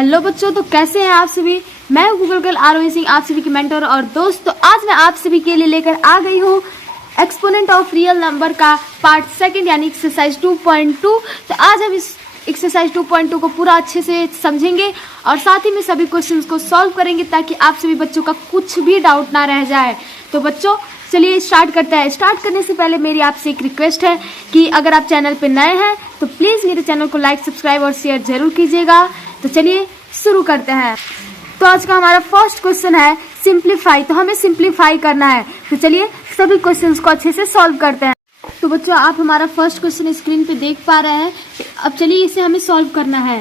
Hello बच्चों, तो कैसे हैं आप सभी। मैं गूगल गर्ल आरोही सिंह, आप सभी की मेंटर और दोस्त। तो आज मैं आप सभी के लिए लेकर आ गई हूँ एक्सपोनेंट ऑफ रियल नंबर का पार्ट सेकंड यानी एक्सरसाइज 2.2। तो आज हम इस एक्सरसाइज 2.2 को पूरा अच्छे से समझेंगे और साथ ही में सभी क्वेश्चंस को सॉल्व करेंगे ताकि आप सभी बच्चों का कुछ भी डाउट ना रह जाए। तो बच्चों चलिए स्टार्ट करते हैं। स्टार्ट करने से पहले मेरी आपसे एक रिक्वेस्ट है कि अगर आप चैनल पर नए हैं तो प्लीज़ मेरे चैनल को लाइक, सब्सक्राइब और शेयर जरूर कीजिएगा। तो चलिए शुरू करते हैं। तो आज का हमारा फर्स्ट क्वेश्चन है सिंप्लीफाई। तो हमें सिंप्लीफाई करना है। तो चलिए सभी क्वेश्चंस को अच्छे से सॉल्व करते हैं। तो बच्चों आप हमारा फर्स्ट क्वेश्चन स्क्रीन पे देख पा रहे हैं। अब चलिए इसे हमें सॉल्व करना है।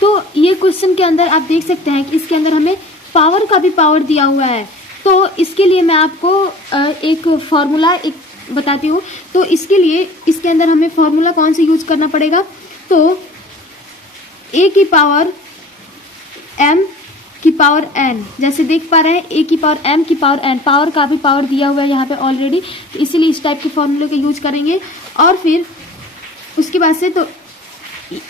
तो ये क्वेश्चन के अंदर आप देख सकते हैं कि इसके अंदर हमें पावर का भी पावर दिया हुआ है। तो इसके लिए मैं आपको एक फॉर्मूला बताती हूँ। तो इसके लिए इसके अंदर हमें फॉर्मूला कौन सा यूज करना पड़ेगा, तो ए की पावर m की पावर n, जैसे देख पा रहे हैं a की पावर m की पावर n, पावर का भी पावर दिया हुआ है यहाँ पे ऑलरेडी, तो इसीलिए इस टाइप के फॉर्मूले का यूज करेंगे। और फिर उसके बाद से तो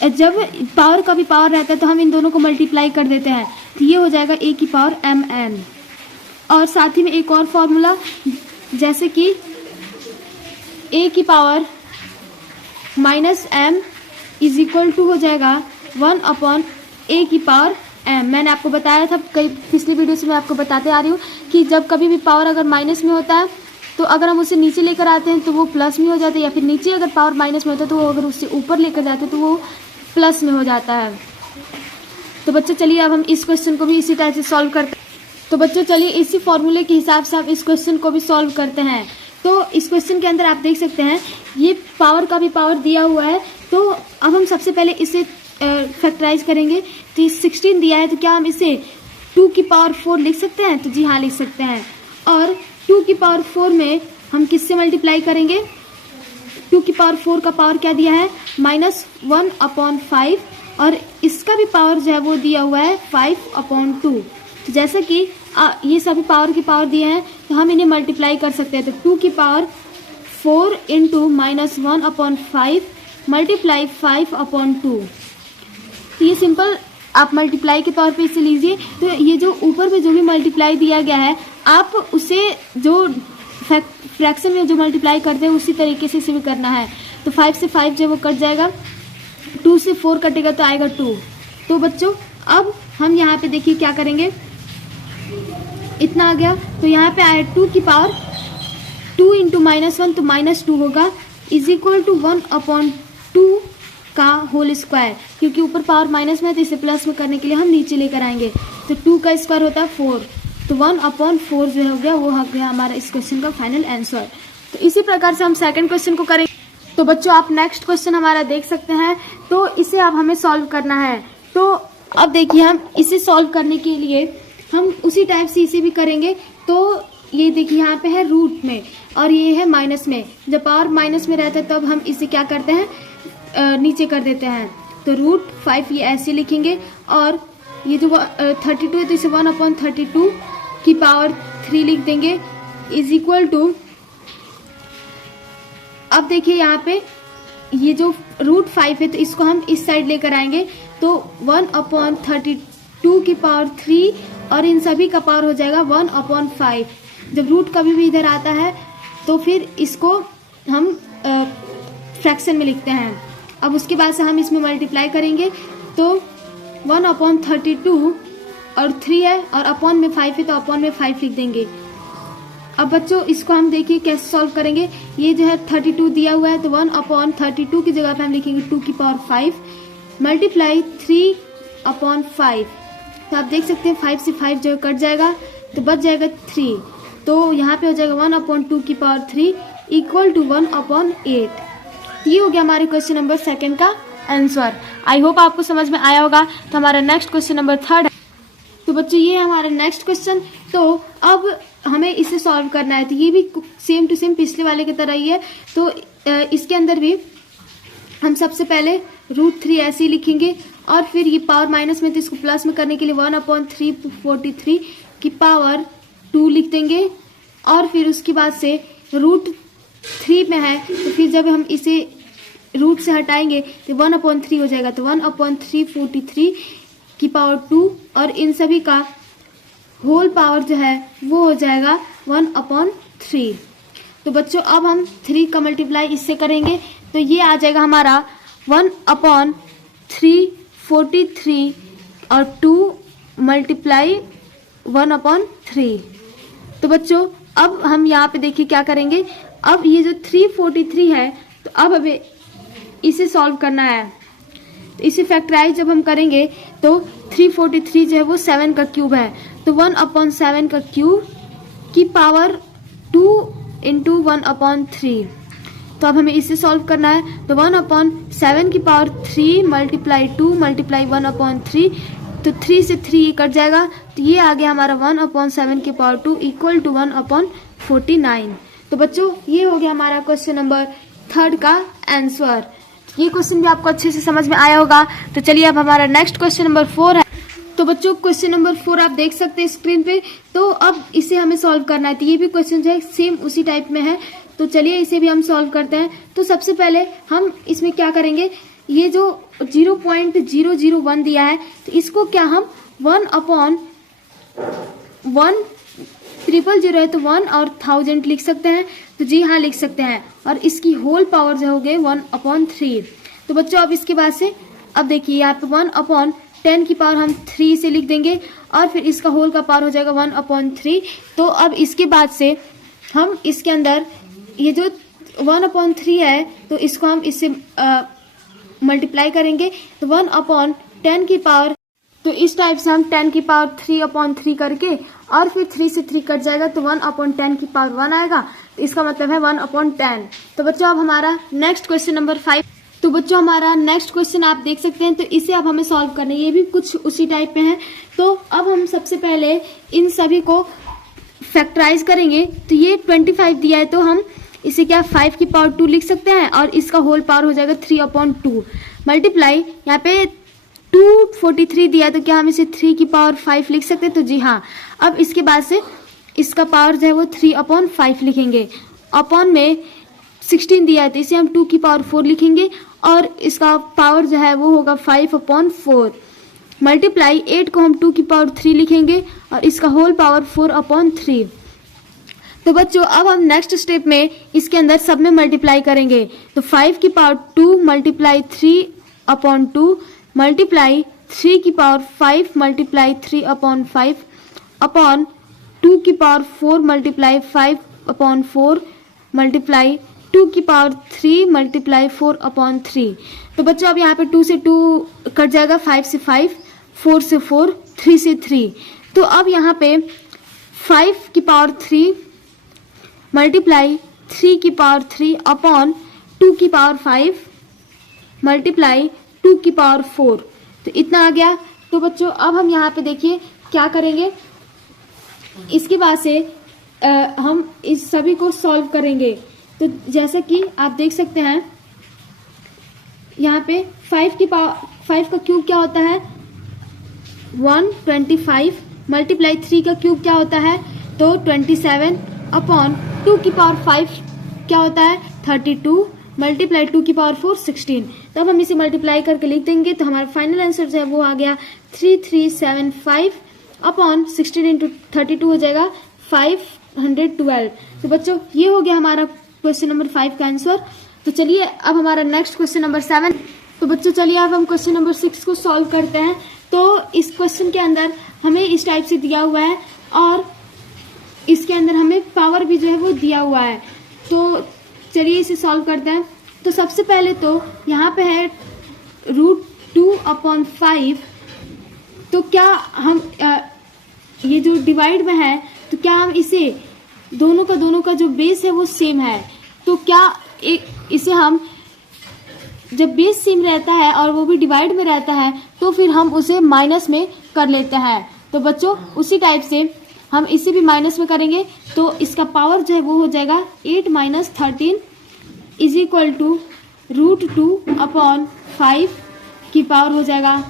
जब पावर का भी पावर रहता है तो हम इन दोनों को मल्टीप्लाई कर देते हैं, तो ये हो जाएगा a की पावर mn। और साथ ही में एक और फॉर्मूला जैसे कि a की power -m is equal to हो जाएगा 1/a की पावर m। मैंने आपको बताया था कई पिछली वीडियो से, मैं आपको बताते आ रही हूँ कि जब कभी भी पावर अगर माइनस में होता है तो अगर हम उसे नीचे लेकर आते हैं तो वो प्लस में हो जाता है, या फिर नीचे अगर पावर माइनस में होता है तो वो अगर उससे ऊपर लेकर जाते हैं तो वो प्लस में हो जाता है। तो बच्चों चलिए अब हम इस क्वेश्चन को भी इसी टाइप से सॉल्व करते हैं। तो बच्चों चलिए इसी फॉर्मूले के हिसाब से आप इस क्वेश्चन को भी सॉल्व करते हैं। तो इस क्वेश्चन के अंदर आप देख सकते हैं ये पावर का भी पावर दिया हुआ है। तो अब हम सबसे पहले इसे फैक्टराइज करेंगे। तो 16 दिया है, तो क्या हम इसे 2 की पावर 4 लिख सकते हैं, तो जी हाँ लिख सकते हैं। और 2 की पावर 4 में हम किससे मल्टीप्लाई करेंगे, 2 की पावर 4 का पावर क्या दिया है -1/5, और इसका भी पावर जो है वो दिया हुआ है 5/2। तो जैसा कि ये सभी पावर की पावर दिए हैं तो हम इन्हें मल्टीप्लाई कर सकते हैं। तो 2 की पावर 4 इंटू -1/5 मल्टीप्लाई 5/2। तो ये सिंपल आप मल्टीप्लाई के तौर पे इसे लीजिए। तो ये जो ऊपर में जो भी मल्टीप्लाई दिया गया है आप उसे जो फ्रैक्शन में जो मल्टीप्लाई करते हैं उसी तरीके से इसे भी करना है। तो 5 से 5 जो वो कट जाएगा, 2 से 4 कटेगा तो आएगा 2। तो बच्चों अब हम यहाँ पे देखिए क्या करेंगे, इतना आ गया। तो यहाँ पे आया 2 की पावर 2 इंटू -1 तो -2 होगा इज इक्वल टू 1/2 का होल स्क्वायर, क्योंकि ऊपर पावर माइनस में है तो इसे प्लस में करने के लिए हम नीचे लेकर आएंगे। तो 2 का स्क्वायर होता है 4, तो 1/4 जो हो गया वो हो गया हमारा इस क्वेश्चन का फाइनल आंसर। तो इसी प्रकार से हम सेकंड क्वेश्चन को करेंगे। तो बच्चों आप नेक्स्ट क्वेश्चन हमारा देख सकते हैं। तो इसे अब हमें सॉल्व करना है। तो अब देखिए हम इसे सॉल्व करने के लिए हम उसी टाइप से इसे भी करेंगे। तो ये देखिए यहाँ पे है रूट में और ये है माइनस में। जब पावर माइनस में रहता है तब हम इसे क्या करते हैं, नीचे कर देते हैं। तो √5 ये ऐसे लिखेंगे, और ये जो 32 है तो इसे 1/32 की पावर 3 लिख देंगे इज इक्वल टू, अब देखिए यहाँ पे ये जो √5 है तो इसको हम इस साइड लेकर आएंगे। तो 1/32 की पावर 3 और इन सभी का पावर हो जाएगा 1/5। जब रूट कभी भी इधर आता है तो फिर इसको हम फ्रैक्शन में लिखते हैं। अब उसके बाद से हम इसमें मल्टीप्लाई करेंगे। तो 1/32 और 3 है और अपॉन में 5 है तो अपॉन में 5 लिख देंगे। अब बच्चों इसको हम देखिए कैसे सॉल्व करेंगे। ये जो है 32 दिया हुआ है तो 1/32 की जगह पे हम लिखेंगे 2 की पावर 5 मल्टीप्लाई 3/5। तो आप देख सकते हैं 5 से 5 जो कट जाएगा तो बच जाएगा 3। तो यहाँ पे हो जाएगा 1/2 की पावर 3 इक्वल टू 1/8। ये हो गया हमारे क्वेश्चन नंबर सेकंड का आंसर। आई होप आपको समझ में आया होगा। तो हमारा नेक्स्ट क्वेश्चन नंबर थर्ड है। तो बच्चों ये है हमारा नेक्स्ट क्वेश्चन। तो अब हमें इसे सॉल्व करना है। तो ये भी सेम टू सेम पिछले वाले की तरह ही है। तो इसके अंदर भी हम सबसे पहले √3 ऐसे ही लिखेंगे, और फिर ये पावर माइनस में तो इसको प्लस में करने के लिए 1/343 की पावर 2 लिख देंगे। और फिर उसके बाद से √3 में है तो फिर जब हम इसे रूट से हटाएंगे तो 1/3 हो जाएगा। तो 1/343 की पावर 2 और इन सभी का होल पावर जो है वो हो जाएगा 1/3। तो बच्चों अब हम 3 का मल्टीप्लाई इससे करेंगे तो ये आ जाएगा हमारा 1/343 और 2 मल्टीप्लाई 1/3। तो बच्चों अब हम यहाँ पे देखिए क्या करेंगे। अब ये जो 343 है तो अब हमें इसे सॉल्व करना है। तो इसे फैक्टराइज जब हम करेंगे तो 343 जो है वो 7 का क्यूब है, तो 1/7 का क्यूब की पावर 2 इंटू 1/3। तो अब हमें इसे सॉल्व करना है। तो 1/7 की पावर 3 मल्टीप्लाई 2 मल्टीप्लाई 1/3, तो 3 से 3 कट जाएगा तो ये आ गया हमारा 1/7 की पावर 2 इक्वल टू 1/49। तो बच्चों ये हो गया हमारा क्वेश्चन नंबर 3 का आंसर। ये क्वेश्चन भी आपको अच्छे से समझ में आया होगा। तो चलिए अब हमारा नेक्स्ट क्वेश्चन नंबर 4 है। तो बच्चों क्वेश्चन नंबर 4 आप देख सकते हैं स्क्रीन पे। तो अब इसे हमें सॉल्व करना है। तो ये भी क्वेश्चन जो है सेम उसी टाइप में है। तो चलिए इसे भी हम सॉल्व करते हैं। तो सबसे पहले हम इसमें क्या करेंगे, ये जो 0.001 दिया है तो इसको क्या हम 1/1000 है तो 1 और 1000 लिख सकते हैं। तो जी हाँ लिख सकते हैं। और इसकी होल पावर जो हो गए 1/3। तो बच्चों अब इसके बाद से अब देखिए यहाँ पे 1/10 की पावर हम 3 से लिख देंगे और फिर इसका होल का पावर हो जाएगा 1/3। तो अब इसके बाद से हम इसके अंदर ये जो 1/3 है तो इसको हम इससे मल्टीप्लाई करेंगे। तो 1/10 की पावर, तो इस टाइप से हम 10 की पावर 3/3 करके और फिर 3 से 3 कट जाएगा तो 1/10 की पावर 1 आएगा। तो इसका मतलब है 1/10। तो बच्चों अब हमारा नेक्स्ट क्वेश्चन नंबर 5। तो बच्चों हमारा नेक्स्ट क्वेश्चन आप देख सकते हैं। तो इसे अब हमें सॉल्व करना है। ये भी कुछ उसी टाइप में है। तो अब हम सबसे पहले इन सभी को फैक्टराइज करेंगे। तो ये 25 दिया है तो हम इसे क्या 5 की पावर 2 लिख सकते हैं और इसका होल पावर हो जाएगा 3/2 मल्टीप्लाई यहाँ पे 243 दिया है तो क्या हम इसे 3 की पावर 5 लिख सकते हैं। तो जी हाँ। अब इसके बाद से इसका पावर जो है वो 3/5 लिखेंगे। अपॉन में 16 दिया है तो इसे हम 2 की पावर 4 लिखेंगे और इसका पावर जो है वो होगा 5/4 मल्टीप्लाई 8 को हम 2 की पावर 3 लिखेंगे और इसका होल पावर 4/3। तो बच्चों अब हम नेक्स्ट स्टेप में इसके अंदर सब में मल्टीप्लाई करेंगे। तो 5 की पावर 2 मल्टीप्लाई 3/2 मल्टीप्लाई 3 की पावर 5 मल्टीप्लाई 3/5 अपॉन 2 की पावर 4 मल्टीप्लाई 5/4 मल्टीप्लाई 2 की पावर 3 मल्टीप्लाई 4/3। तो बच्चों अब यहाँ पे 2 से 2 कट जाएगा, 5 से 5, 4 से 4, 3 से 3। तो अब यहाँ पे 5 की पावर 3 मल्टीप्लाई 3 की पावर 3 अपॉन 2 की पावर 5 मल्टीप्लाई 2 की पावर 4। तो इतना आ गया। तो बच्चों अब हम यहाँ पे देखिए क्या करेंगे। इसके बाद से हम इस सभी को सॉल्व करेंगे। तो जैसा कि आप देख सकते हैं यहाँ पे 5 का क्यूब क्या होता है 125 मल्टीप्लाई 3 का क्यूब क्या होता है तो 27 अपॉन 2 की पावर 5 क्या होता है 32 मल्टीप्लाई 2 की पावर 4 16। तो अब हम इसे मल्टीप्लाई करके लिख देंगे तो हमारा फाइनल आंसर जो है वो आ गया 3375 अपॉन 16 इंटू 32 हो जाएगा 512। तो बच्चों ये हो गया हमारा क्वेश्चन नंबर 5 का आंसर। तो चलिए अब हमारा नेक्स्ट क्वेश्चन नंबर 7। तो बच्चों चलिए अब हम क्वेश्चन नंबर 6 को सॉल्व करते हैं। तो इस क्वेश्चन के अंदर हमें इस टाइप से दिया हुआ है और इसके अंदर हमें पावर भी जो है वो दिया हुआ है। तो चलिए इसे सॉल्व करते हैं। तो सबसे पहले तो यहाँ पे है √2/5। तो क्या हम ये जो डिवाइड में है तो क्या हम इसे दोनों का जो बेस है वो सेम है तो क्या इसे हम जब बेस सेम रहता है और वो भी डिवाइड में रहता है तो फिर हम उसे माइनस में कर लेते हैं। तो बच्चों उसी टाइप से हम इसे भी माइनस में करेंगे तो इसका पावर जो है वो हो जाएगा 8 - 13 इज इक्वल टू √2/5 की पावर हो जाएगा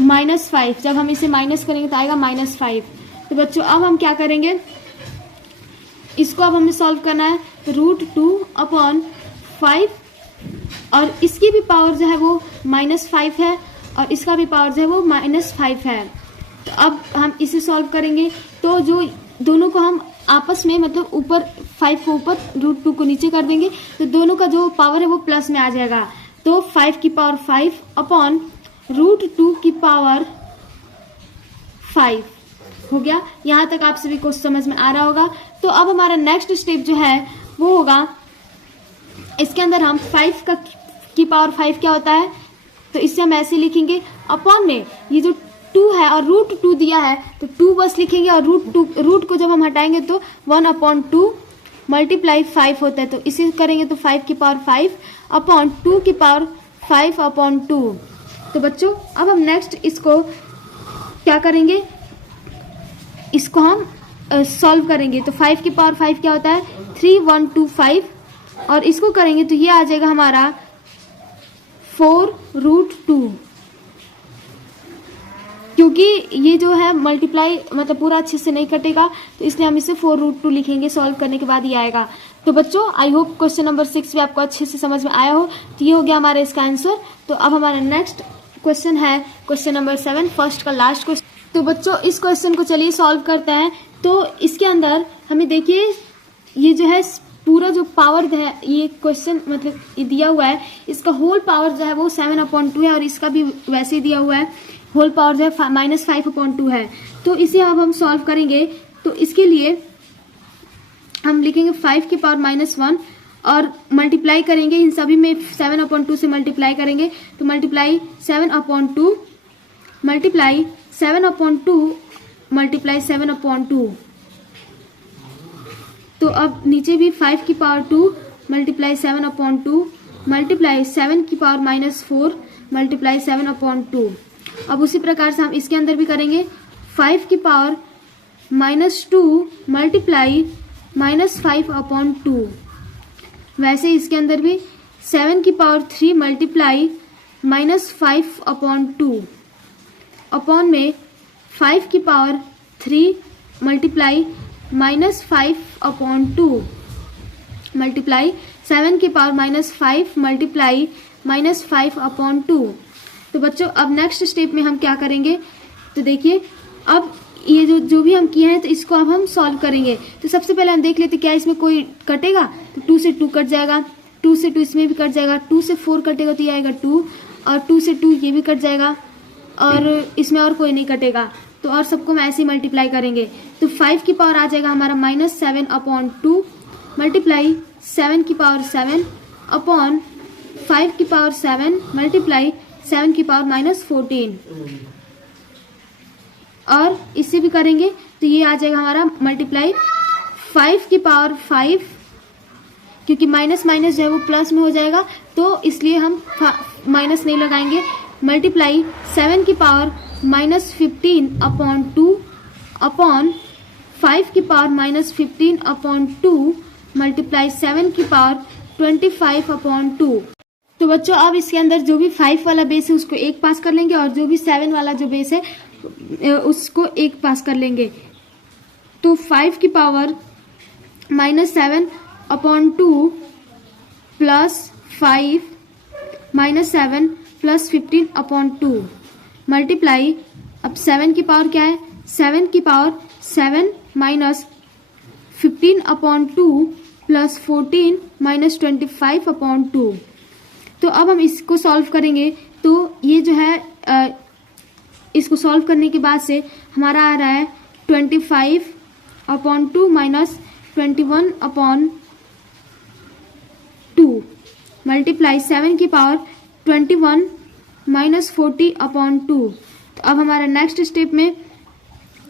-5। जब हम इसे माइनस करेंगे तो आएगा -5। तो बच्चों अब हम क्या करेंगे, इसको अब हमें सॉल्व करना है। √2/5 और इसकी भी पावर जो है वो -5 है और इसका भी पावर जो है वो -5 है। तो अब हम इसे सॉल्व करेंगे, तो जो दोनों को हम आपस में मतलब ऊपर 5 को ऊपर √2 को नीचे कर देंगे, तो दोनों का जो पावर है वो प्लस में आ जाएगा। तो 5 की पावर 5 अपॉन √2 की पावर 5 हो गया। यहाँ तक आप सभी को समझ में आ रहा होगा। तो अब हमारा नेक्स्ट स्टेप जो है वो होगा, इसके अंदर हम 5 की पावर 5 क्या होता है, तो इससे हम ऐसे लिखेंगे अपॉन में ये जो 2 है और √2 दिया है तो 2 बस लिखेंगे, और रूट को जब हम हटाएंगे तो 1/2 मल्टीप्लाई 5 होता है। तो इसे करेंगे तो 5 की पावर 5 अपॉन 2 की पावर 5/2। तो बच्चों अब हम नेक्स्ट इसको क्या करेंगे, इसको हम सॉल्व करेंगे। तो 5 की पावर 5 क्या होता है 3125, और इसको करेंगे तो ये आ जाएगा हमारा 4√2, क्योंकि ये जो है मल्टीप्लाई मतलब पूरा अच्छे से नहीं कटेगा, तो इसलिए हम इसे 4√2 लिखेंगे। सॉल्व करने के बाद ये आएगा। तो बच्चों आई होप क्वेश्चन नंबर 6 भी आपको अच्छे से समझ में आया हो। तो ये हो गया हमारा इसका आंसर। तो अब हमारा नेक्स्ट क्वेश्चन है क्वेश्चन नंबर 7, फर्स्ट का लास्ट क्वेश्चन। तो बच्चों इस क्वेश्चन को चलिए सॉल्व करते हैं। तो इसके अंदर हमें देखिए ये जो है पूरा जो पावर है, ये क्वेश्चन मतलब ये दिया हुआ है, इसका होल पावर जो है वो 7/2 है, और इसका भी वैसे ही दिया हुआ है, होल पावर जो है -5/2 है। तो इसे अब हम सॉल्व करेंगे। तो इसके लिए हम लिखेंगे 5 की पावर -1 और मल्टीप्लाई करेंगे इन सभी में 7/2 से मल्टीप्लाई करेंगे। तो मल्टीप्लाई 7/2 मल्टीप्लाई 7/2 मल्टीप्लाई 7/2। तो अब नीचे भी 5 की पावर 2 मल्टीप्लाई 7/2 मल्टीप्लाई 7 की पावर -4 मल्टीप्लाई 7/2। अब उसी प्रकार से हम इसके अंदर भी करेंगे 5 की पावर -2 मल्टीप्लाई -5/2। वैसे इसके अंदर भी 7 की पावर 3 मल्टीप्लाई -5/2 अपॉन में 5 की पावर 3 मल्टीप्लाई -5/2 मल्टीप्लाई 7 की पावर -5 मल्टीप्लाई -5/2। तो बच्चों अब नेक्स्ट स्टेप में हम क्या करेंगे, तो देखिए अब ये जो भी हम किए हैं तो इसको अब हम सॉल्व करेंगे। तो सबसे पहले हम देख लेते क्या इसमें कोई कटेगा, तो 2 से 2 कट जाएगा, 2 से 2 इसमें भी कट जाएगा, 2 से 4 कटेगा तो ये आएगा 2, और 2 से 2 ये भी कट जाएगा, और इसमें और कोई नहीं कटेगा। तो और सबको हम ऐसे ही मल्टीप्लाई करेंगे। तो 5 की पावर आ जाएगा हमारा -7/2 मल्टीप्लाई 7 की पावर 7 अपॉन 5 की पावर 7 मल्टीप्लाई 7 की पावर -14, और इससे भी करेंगे तो ये आ जाएगा हमारा मल्टीप्लाई 5 की पावर 5, क्योंकि माइनस माइनस जो है वो प्लस में हो जाएगा तो इसलिए हम माइनस नहीं लगाएंगे, मल्टीप्लाई 7 की पावर -15/2 अपॉन 5 की पावर -15/2 मल्टीप्लाई 7 की पावर 25/2। तो बच्चों अब इसके अंदर जो भी 5 वाला बेस है उसको 1 पास कर लेंगे, और जो भी 7 वाला जो बेस है उसको 1 पास कर लेंगे। तो 5 की पावर -7/2 प्लस 5 -7 प्लस 15/2 मल्टीप्लाई, अब 7 की पावर क्या है, 7 की पावर 7 माइनस 15/2 प्लस 14 माइनस 25/2। तो अब हम इसको सॉल्व करेंगे। तो ये जो है इसको सॉल्व करने के बाद से हमारा आ रहा है 25/2 माइनस 21/2 मल्टीप्लाई 7 की पावर 21 माइनस 40/2। तो अब हमारा नेक्स्ट स्टेप में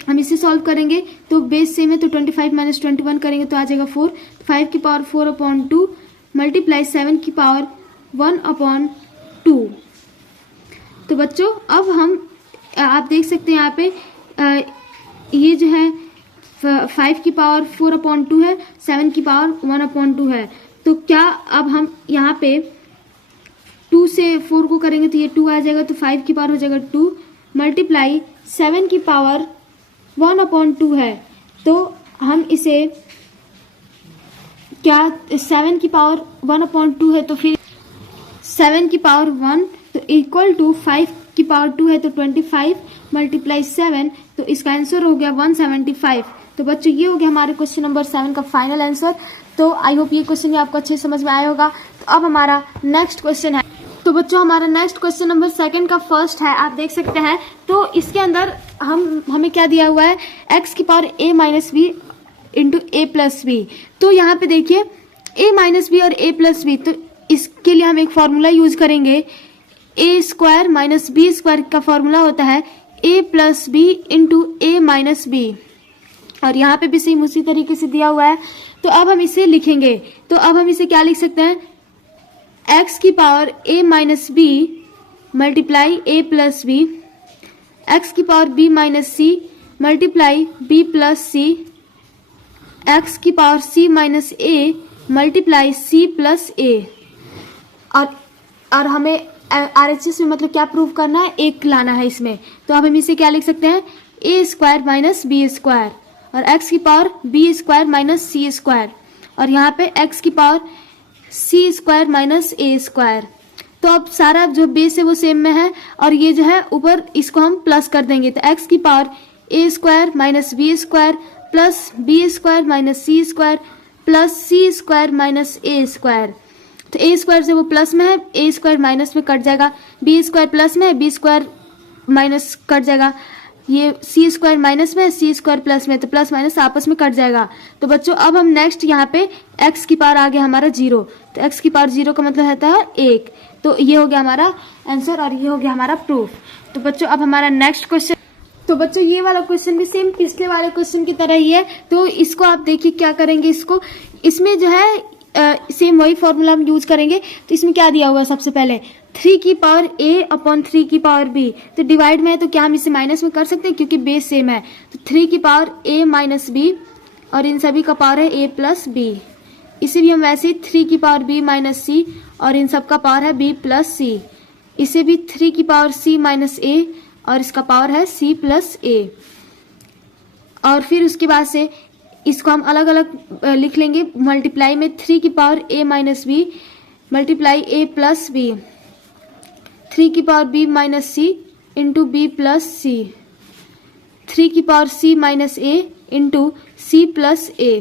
हम इसे सॉल्व करेंगे। तो बेस सेम है तो 25 माइनस 21 करेंगे तो आ जाएगा 4। 5 की पावर 4/2 मल्टीप्लाई 7 की पावर 1/2। तो बच्चों अब हम आप देख सकते हैं यहाँ पे ये जो है 5 की पावर 4/2 है, 7 की पावर 1/2 है। तो क्या अब हम यहाँ पे 2 से 4 को करेंगे तो ये 2 आ जाएगा, तो 5 की पावर हो जाएगा 2 मल्टीप्लाई 7 की पावर 1/2 है। तो हम इसे क्या 7 की पावर 1/2 है तो फिर 7 की पावर 1 तो इक्वल टू 5 की पावर 2 है तो 25 मल्टीप्लाई 7, तो इसका आंसर हो गया 175। तो बच्चों ये हो गया हमारे क्वेश्चन नंबर 7 का फाइनल आंसर। तो आई होप ये क्वेश्चन भी आपको अच्छे से समझ में आया होगा। तो अब हमारा नेक्स्ट क्वेश्चन है, तो बच्चों हमारा नेक्स्ट क्वेश्चन नंबर 2 का फर्स्ट है, आप देख सकते हैं। तो इसके अंदर हमें क्या दिया हुआ है, x की power a minus B into A plus B. तो यहाँ पे देखिए a माइनस बी और a प्लस बी, तो इसके लिए हम एक फॉर्मूला यूज करेंगे, a square minus B square का फॉर्मूला होता है a plus B into A minus B, और यहाँ पे भी सेम उसी तरीके से दिया हुआ है। तो अब हम इसे लिखेंगे, तो अब हम इसे क्या लिख सकते हैं, x की power a minus B multiply a plus B, X की power b minus C multiply b plus C, X की power c minus a multiply c plus a। और हमें RHS में मतलब क्या प्रूव करना है, एक लाना है इसमें। तो अब हम इसे क्या लिख सकते हैं, a square minus B square, और x की power b square minus C square, और यहाँ पे x की power c square minus a square. तो अब सारा जो बेस है वो सेम में है, और ये जो है ऊपर इसको हम प्लस कर देंगे। तो x की power a square minus B square plus B square minus C square plus C square minus a square. तो a स्क्वायर से वो प्लस में है, a स्क्वायर माइनस में कट जाएगा, b स्क्वायर प्लस में है, b स्क्वायर माइनस कट जाएगा, ये सी स्क्वायर माइनस में, सी स्क्वायर प्लस में, तो प्लस माइनस आपस में कट जाएगा। तो बच्चों अब हम नेक्स्ट यहाँ पे x की पावर आ गया हमारा 0, तो x की पावर 0 का मतलब होता है 1। तो ये हो गया हमारा आंसर और ये हो गया हमारा प्रूफ। तो बच्चों अब हमारा नेक्स्ट क्वेश्चन, तो बच्चों ये वाला क्वेश्चन भी सेम पिछले वाले क्वेश्चन की तरह ही है। तो इसको आप देखिए क्या करेंगे, इसमें जो है सेम वही फॉर्मूला हम यूज करेंगे। तो इसमें क्या दिया हुआ है, सबसे पहले 3 की पावर a अपॉन 3 की पावर b, तो डिवाइड में है तो क्या हम इसे माइनस में कर सकते हैं क्योंकि बेस सेम है। तो 3 की पावर a माइनस b, और इन सभी का पावर है a प्लस b। इसे भी हम वैसे ही 3 की पावर b माइनस c, और इन सब का पावर है b प्लस c। इसे भी 3 की पावर c माइनस a, और इसका पावर है c प्लस a। और फिर उसके बाद से इसको हम अलग अलग लिख लेंगे, मल्टीप्लाई में 3 की power a minus b multiply a plus b, 3 की power b minus c into b plus c, 3 की power c minus a into c plus a।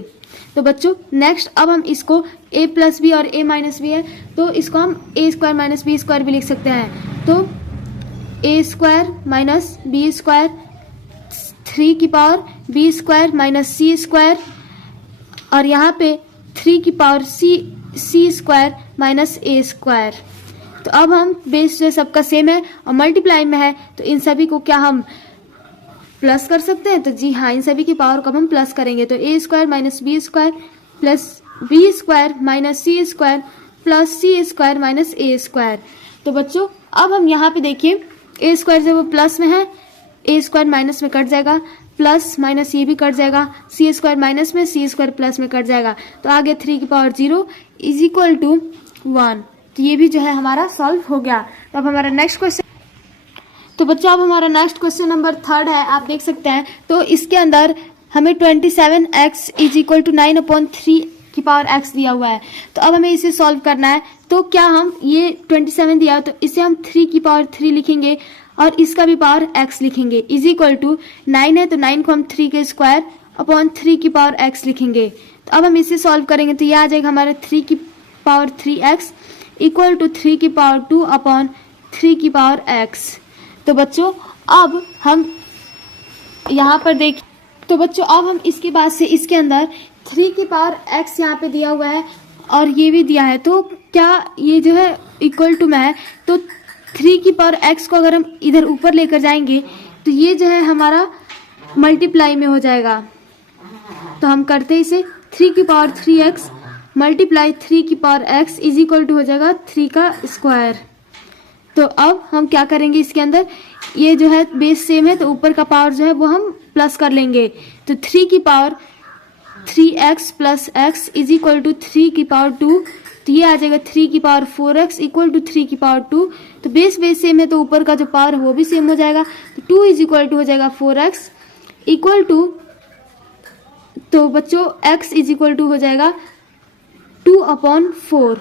तो बच्चों नेक्स्ट अब हम इसको a प्लस बी और a माइनस बी है, तो इसको हम a square minus B square भी लिख सकते हैं। तो a square minus B square, 3 की power b square minus c square, और यहाँ पे 3 की power c square minus a square. तो अब हम बेस जो सबका सेम है और मल्टीप्लाई में है, तो इन सभी को क्या हम प्लस कर सकते हैं। तो जी हाँ, इन सभी की पावर को हम प्लस करेंगे। तो a square minus B square plus B square minus C square plus C square minus a square. तो बच्चों अब हम यहाँ पे देखिए a स्क्वायर से वो प्लस में है, a स्क्वायर माइनस में कट जाएगा, प्लस माइनस ये भी कट जाएगा, सी स्क्वायर माइनस में सी स्क्वायर प्लस में कट जाएगा। तो आगे 3 की पावर 0 इज इक्वल टू 1। तो ये भी जो है हमारा सॉल्व हो गया। तो अब हमारा नेक्स्ट क्वेश्चन, तो बच्चों अब हमारा नेक्स्ट क्वेश्चन नंबर 3 है, आप देख सकते हैं। तो इसके अंदर हमें 27x is equal to 9 upon 3 की पावर x दिया हुआ है। तो अब हमें इसे सॉल्व करना है। तो क्या हम ये 27 दिया है तो इसे हम 3 की पावर 3 लिखेंगे और इसका भी पावर x लिखेंगे, इज इक्वल टू 9 है तो 9 को हम 3 के स्क्वायर अपॉन 3 की पावर x लिखेंगे। तो अब हम इसे सॉल्व करेंगे तो ये आ जाएगा हमारा 3 की पावर 3x इक्वल टू 3 की पावर 2 अपॉन 3 की पावर x। तो बच्चों अब हम यहाँ पर देख, तो बच्चों अब हम इसके बाद से इसके अंदर 3 की पावर x यहाँ पे दिया हुआ है और ये भी दिया है। तो क्या ये जो है इक्वल टू में है, तो 3 की पावर x को अगर हम इधर ऊपर लेकर जाएंगे तो ये जो है हमारा मल्टीप्लाई में हो जाएगा। तो हम करते हैं इसे 3 की पावर 3x मल्टीप्लाई 3 की power x is equal to हो जाएगा 3 का स्क्वायर। तो अब हम क्या करेंगे, इसके अंदर ये जो है बेस सेम है तो ऊपर का पावर जो है वो हम प्लस कर लेंगे। तो 3 की power 3x plus x is equal to 3 की पावर 2। तो ये आ जाएगा 3 की पावर 4x इक्वल टू 3 की पावर 2। तो बेस सेम है तो ऊपर का जो पावर है वो भी सेम हो जाएगा। तो 2 इज इक्वल टू हो जाएगा 4x इक्वल टू, तो बच्चों x इज इक्वल टू हो जाएगा 2 अपॉन 4।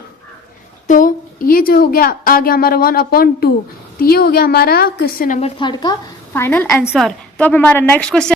तो ये जो हो गया आ गया हमारा 1/2। तो ये हो गया हमारा क्वेश्चन नंबर 3 का फाइनल आंसर। तो अब हमारा नेक्स्ट क्वेश्चन